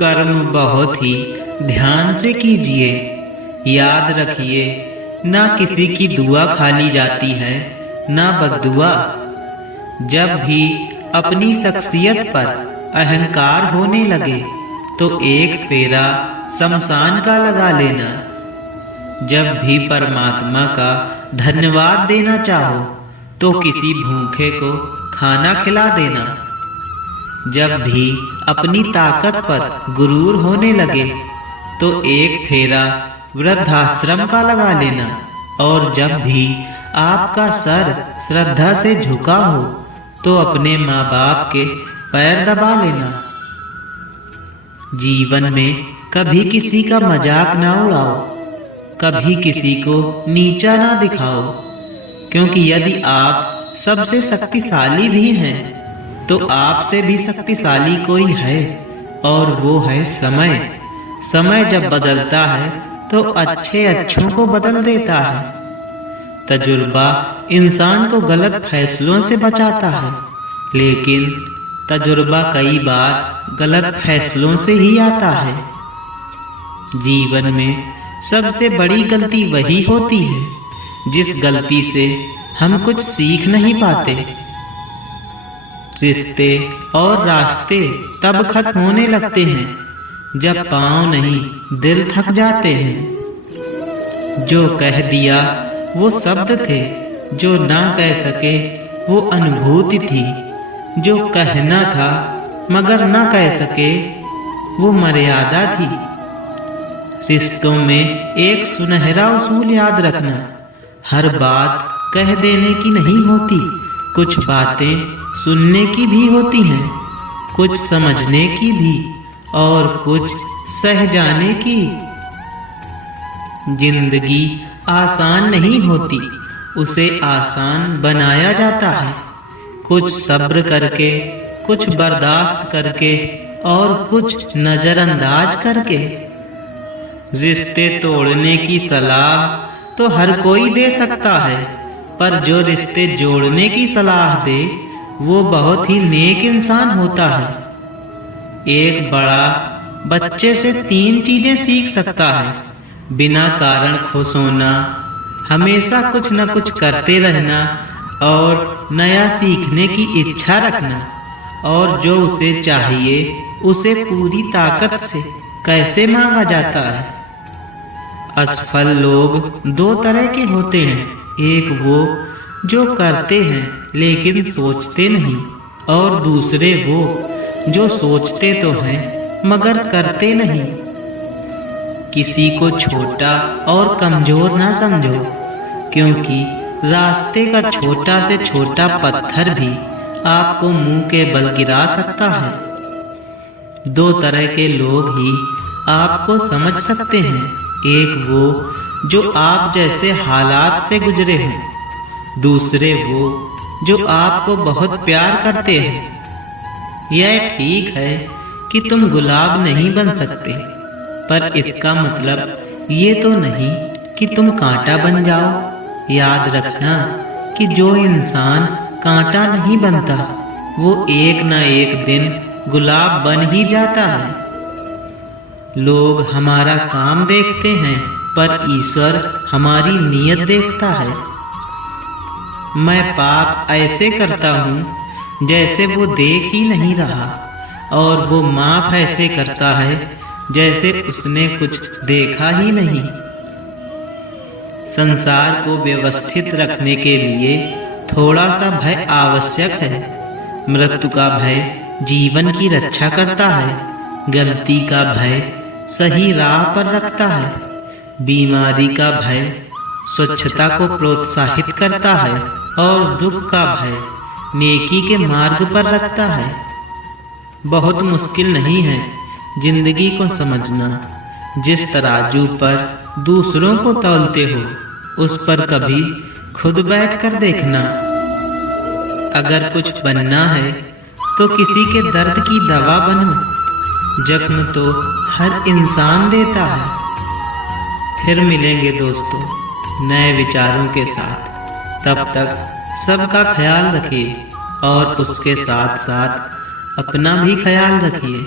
कर्म बहुत ही ध्यान से कीजिए। याद रखिए, ना किसी की दुआ खाली जाती है, ना बद्दुआ। जब भी अपनी शख्सियत पर अहंकार होने लगे तो एक फेरा शमशान का लगा लेना। जब भी परमात्मा का धन्यवाद देना चाहो तो किसी भूखे को खाना खिला देना। जब भी अपनी ताकत पर गुरूर होने लगे तो एक फेरा वृद्धाश्रम का लगा लेना। और जब भी आपका सर श्रद्धा से झुका हो तो अपने माँ बाप के पैर दबा लेना। जीवन में कभी किसी का मजाक ना उड़ाओ, कभी किसी को नीचा ना दिखाओ, क्योंकि यदि आप सबसे शक्तिशाली भी हैं तो आपसे भी शक्तिशाली कोई है, और वो है समय। समय जब बदलता है तो अच्छे अच्छों को बदल देता है। तजुर्बा इंसान को गलत फैसलों से बचाता है, लेकिन तजुर्बा कई बार गलत फैसलों से ही आता है। जीवन में सबसे बड़ी गलती वही होती है जिस गलती से हम कुछ सीख नहीं पाते। रिश्ते और रास्ते तब खत्म होने लगते हैं जब पाँव नहीं दिल थक जाते हैं। जो कह दिया वो शब्द थे, जो ना कह सके वो अनुभूति थी। जो कहना था मगर ना कह सके वो मर्यादा थी। रिश्तों में एक सुनहरा उसूल याद रखना, हर बात कह देने की नहीं होती, कुछ बातें सुनने की भी होती हैं, कुछ समझने की भी और कुछ सह जाने की। जिंदगी आसान नहीं होती, उसे आसान बनाया जाता है। कुछ सब्र करके, कुछ बर्दाश्त करके और कुछ नजरअंदाज करके। रिश्ते तोड़ने की सलाह तो हर कोई दे सकता है, पर जो रिश्ते जोड़ने की सलाह दे वो बहुत ही नेक इंसान होता है। एक बड़ा बच्चे से 3 चीजें सीख सकता है: बिना कारण खुश होना, हमेशा कुछ न कुछ करते रहना और नया सीखने की इच्छा रखना, और जो उसे चाहिए उसे पूरी ताकत से कैसे मांगा जाता है। असफल लोग 2 तरह के होते हैं, एक वो जो करते हैं लेकिन सोचते नहीं, और दूसरे वो जो सोचते तो हैं मगर करते नहीं। किसी को छोटा और कमजोर ना समझो, क्योंकि रास्ते का छोटा से छोटा पत्थर भी आपको मुंह के बल गिरा सकता है। 2 तरह के लोग ही आपको समझ सकते हैं, एक वो जो आप जैसे हालात से गुजरे हों, दूसरे वो जो आपको बहुत प्यार करते हैं। यह ठीक है कि तुम गुलाब नहीं बन सकते, पर इसका मतलब ये तो नहीं कि तुम कांटा बन जाओ। याद रखना कि जो इंसान कांटा नहीं बनता वो एक ना एक दिन गुलाब बन ही जाता है। लोग हमारा काम देखते हैं, पर ईश्वर हमारी नीयत देखता है। मैं पाप ऐसे करता हूँ जैसे वो देख ही नहीं रहा, और वो माफ ऐसे करता है जैसे उसने कुछ देखा ही नहीं। संसार को व्यवस्थित रखने के लिए थोड़ा सा भय आवश्यक है। मृत्यु का भय जीवन की रक्षा करता है, गलती का भय सही राह पर रखता है, बीमारी का भय स्वच्छता को प्रोत्साहित करता है, और दुख का भय नेकी के मार्ग पर रखता है। बहुत मुश्किल नहीं है जिंदगी को समझना। जिस तराजू पर दूसरों को तौलते हो, उस पर कभी खुद बैठकर देखना। अगर कुछ बनना है तो किसी के दर्द की दवा बनो। जख्म तो हर इंसान देता है। फिर मिलेंगे दोस्तों नए विचारों के साथ। तब तक सबका ख्याल रखिए और उसके साथ साथ अपना भी ख्याल रखिए।